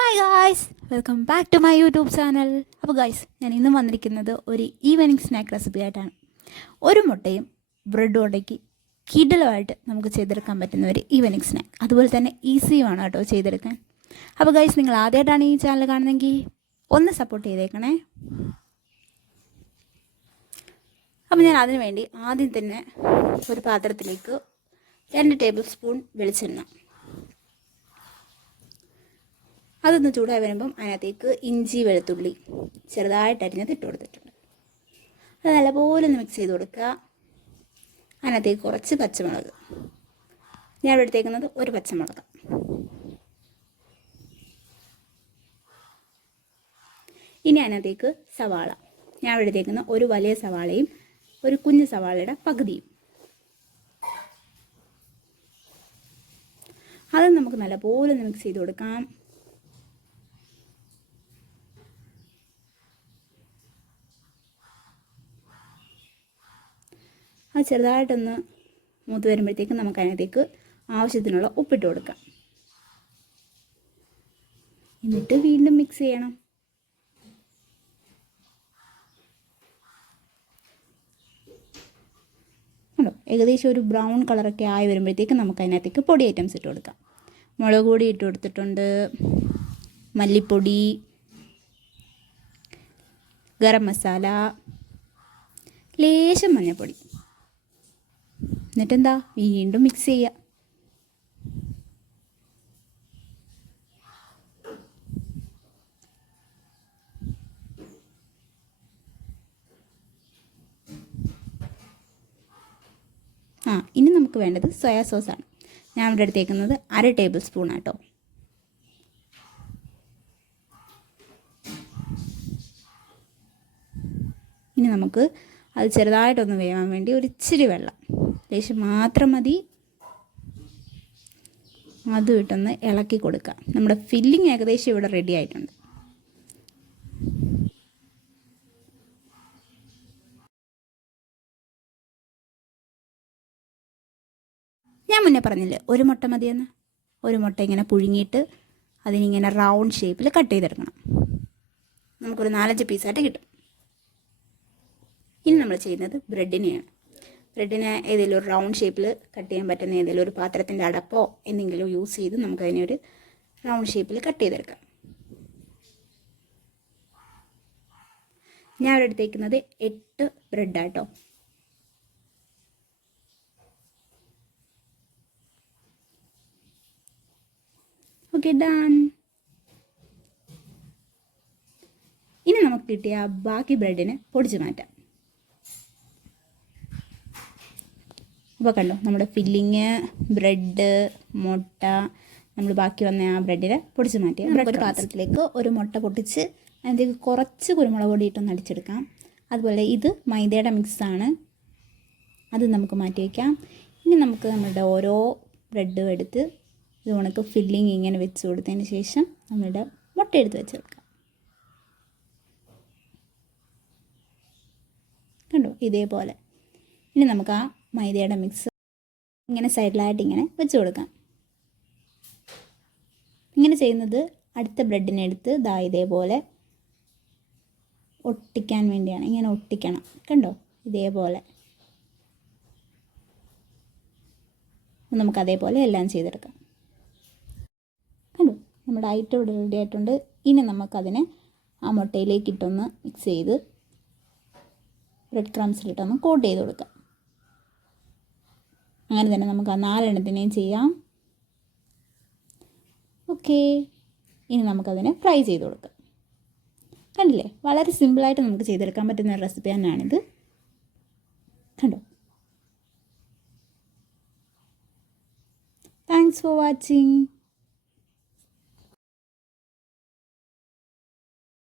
Hi guys, welcome back to my YouTube channel. അപ്പോൾ guys, ഞാൻ ഇന്നും വന്നിരിക്കുന്നത് ഒരു ഈവനിങ് സ്നാക്ക് റെസിപ്പി ആയിട്ടാണ്. ഒരു മുട്ടയും ബ്രെഡും ഉടക്കി കിടിലമായിട്ട് നമുക്ക് ചെയ്തെടുക്കാൻ പറ്റുന്ന ഒരു ഈവനിങ് സ്നാക്ക്. അതുപോലെ തന്നെ ഈസിയുമാണ് കേട്ടോ ചെയ്തെടുക്കാൻ. അപ്പോൾ ഗായ്സ്, നിങ്ങൾ ആദ്യമായിട്ടാണ് ഈ ചാനൽ കാണുന്നതെങ്കിൽ ഒന്ന് സപ്പോർട്ട് ചെയ്തേക്കണേ. അപ്പോൾ ഞാൻ അതിനു വേണ്ടി ആദ്യം തന്നെ ഒരു പാത്രത്തിലേക്ക് 2 ടേബിൾ സ്പൂൺ വെളിച്ചെണ്ണ, അതൊന്ന് ചൂടായി വരുമ്പം അതിനകത്തേക്ക് ഇഞ്ചി വെളുത്തുള്ളി ചെറുതായിട്ട് അരിഞ്ഞത് ഇട്ട് കൊടുത്തിട്ടുണ്ട്. അത് നല്ലപോലെ ഒന്ന് മിക്സ് ചെയ്ത് കൊടുക്കുക. അതിനകത്തേക്ക് കുറച്ച് പച്ചമുളക്, ഞാൻ ഇവിടെ എടുത്തേക്കുന്നത് ഒരു പച്ചമുളക്. ഇനി അതിനകത്തേക്ക് സവാള, ഞാൻ ഇവിടെ എടുത്തേക്കുന്ന ഒരു വലിയ സവാളയും ഒരു കുഞ്ഞു സവാളയുടെ പകുതിയും. അത് നമുക്ക് നല്ലപോലെ ഒന്ന് മിക്സ് ചെയ്ത് കൊടുക്കാം. അത് ചെറുതായിട്ടൊന്ന് മൂത്ത് വരുമ്പോഴത്തേക്കും നമുക്ക് അതിനകത്തേക്ക് ആവശ്യത്തിനുള്ള ഉപ്പിട്ട് കൊടുക്കാം. എന്നിട്ട് വീണ്ടും മിക്സ് ചെയ്യണം. ഉണ്ടോ, ഏകദേശം ഒരു ബ്രൗൺ കളറൊക്കെ ആയി വരുമ്പോഴത്തേക്കും നമുക്ക് അതിനകത്തേക്ക് പൊടി ഐറ്റംസ് ഇട്ട് കൊടുക്കാം. മുളക് പൊടി ഇട്ട് കൊടുത്തിട്ടുണ്ട്, മല്ലിപ്പൊടി, ഗരം മസാല, ലേശം മഞ്ഞൾപ്പൊടി. എന്നിട്ടെന്താ, വീണ്ടും മിക്സ് ചെയ്യുക. ഇനി നമുക്ക് വേണ്ടത് സോയാ സോസാണ്. ഞാൻ ഇവിടെ എടുത്തേക്കുന്നത് 1/2 ടേബിൾ സ്പൂൺ ആട്ടോ. ഇനി നമുക്ക് അത് ചെറുതായിട്ടൊന്ന് വേവാൻ വേണ്ടി ഒരു ഇച്ചിരി വെള്ളം, ലേശം മാത്രം മതി, അതും ഇട്ടൊന്ന് ഇളക്കി കൊടുക്കുക. നമ്മുടെ ഫില്ലിങ് ഏകദേശം ഇവിടെ റെഡി ആയിട്ടുണ്ട്. ഞാൻ മുന്നേ പറഞ്ഞില്ലേ ഒരു മുട്ട മതിയെന്ന്. ഒരു മുട്ട ഇങ്ങനെ പുഴുങ്ങിയിട്ട് അതിനിങ്ങനെ റൗണ്ട് ഷേപ്പിൽ കട്ട് ചെയ്തെടുക്കണം. നമുക്കൊരു 4-5 പീസായിട്ട് കിട്ടും. ഇനി നമ്മൾ ചെയ്യുന്നത് ബ്രെഡിനെയാണ്. ബ്രെഡിനെ ഏതെങ്കിലും ഒരു റൗണ്ട് ഷേപ്പിൽ കട്ട് ചെയ്യാൻ പറ്റുന്ന ഏതെങ്കിലും ഒരു പാത്രത്തിൻ്റെ അടപ്പോ എന്തെങ്കിലും യൂസ് ചെയ്ത് നമുക്കതിനെ ഒരു റൗണ്ട് ഷേപ്പിൽ കട്ട് ചെയ്തെടുക്കാം. ഞാൻ ഇവിടെ എടുത്തേക്കുന്നത് 8 ബ്രെഡാട്ടോ. Okay, done. ഇനി നമുക്ക് കിട്ടിയ ബാക്കി ബ്രെഡിനെ പൊടിച്ച് മാറ്റാം. അപ്പോൾ കണ്ടോ, നമ്മുടെ ഫില്ലിങ്, ബ്രെഡ്, മുട്ട, നമ്മൾ ബാക്കി വന്ന ആ ബ്രെഡിനെ പൊടിച്ച് മാറ്റി ഒരു പാത്രത്തിലേക്ക് ഒരു മുട്ട പൊട്ടിച്ച് അതിലേക്ക് കുറച്ച് കുരുമുളക് പൊടി ഇട്ടൊന്ന് അടിച്ചെടുക്കാം. അതുപോലെ ഇത് മൈദയുടെ മിക്സാണ്, അത് നമുക്ക് മാറ്റി വയ്ക്കാം. ഇനി നമുക്ക് നമ്മുടെ ഓരോ ബ്രെഡും എടുത്ത് ഇത് കണക്ക് ഫില്ലിങ് ഇങ്ങനെ വെച്ച് കൊടുത്തതിന് ശേഷം നമ്മുടെ മുട്ട എടുത്ത് വെച്ച് കൊടുക്കാം. കണ്ടോ, ഇതേപോലെ. ഇനി നമുക്ക് ആ മൈദയുടെ മിക്സ് ഇങ്ങനെ സൈഡിലായിട്ട് ഇങ്ങനെ വെച്ച് കൊടുക്കാം. ഇങ്ങനെ ചെയ്യുന്നത് അടുത്ത ബ്രെഡിനെ എടുത്ത് ദാ ഇതേപോലെ ഒട്ടിക്കാൻ വേണ്ടിയാണ്. ഇങ്ങനെ ഒട്ടിക്കണം, കണ്ടോ, ഇതേപോലെ. നമുക്ക് അതേപോലെ എല്ലാം ചെയ്തെടുക്കാം. കണ്ടോ, നമ്മുടെ ഐറ്റം ഇവിടെ റെഡി ആയിട്ടുണ്ട്. ഇനി നമുക്കതിനെ ആ മുട്ടയിലേക്ക് ഇട്ടൊന്ന് മിക്സ് ചെയ്ത് ബ്രെഡ് ക്രംസിലിട്ടൊന്ന് കോട്ട് ചെയ്ത് കൊടുക്കാം. അങ്ങനെ തന്നെ നമുക്ക് ആ 4 എണ്ണത്തിനെയും ചെയ്യാം. ഓക്കെ, ഇനി നമുക്കതിനെ ഫ്രൈ ചെയ്ത് കൊടുക്കാം. കണ്ടില്ലേ, വളരെ സിമ്പിളായിട്ട് നമുക്ക് ചെയ്തെടുക്കാൻ പറ്റുന്ന ഒരു റെസിപ്പി തന്നെയാണിത്. കണ്ടോ. Thanks for watching.